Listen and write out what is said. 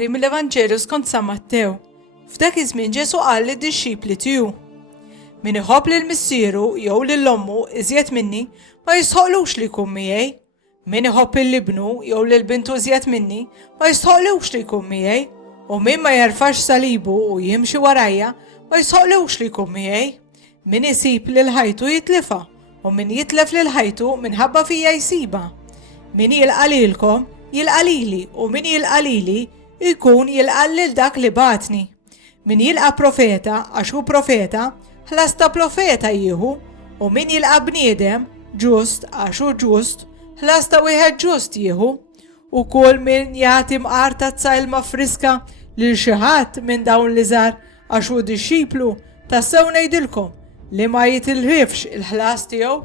qari mill-Evanġelju skont San Mattew. F'dak iż-żmien Ġesu qal lid-dixxipli tiegħu: min iħobb lil missieru jew lil ommu iżjed minni ma jistħoqlux li jkun miegħi. Min iħobb il-ibnu jew lil bintu iżjed minni ma jistħoqlux li jkun miegħi. U min ma jerfax salibu u jimxi warajja ma jistħoqlux li jkun miegħi. Min isib lil ħajtu jitlifha u min jitlef lil ħajtu minħabba fija jsiba. Min jilqa' lilkom jilqa' lili u min jilqa' lili jkun jilqa' lil dak li batni. Min jilqa' profeta għax hu profeta ħlas ta' profeta jieħu u min jilqa' bniedem ġust għax hu ġust ħlas ta' wieħed ġust jieħu. U kull min jagħti mqar tazza ilma friska lil xi ħadd minn dawn li żgħar għax hu dixxiplu tassew ngħidilkom li ma jitilħifx il-ħlas tiegħu.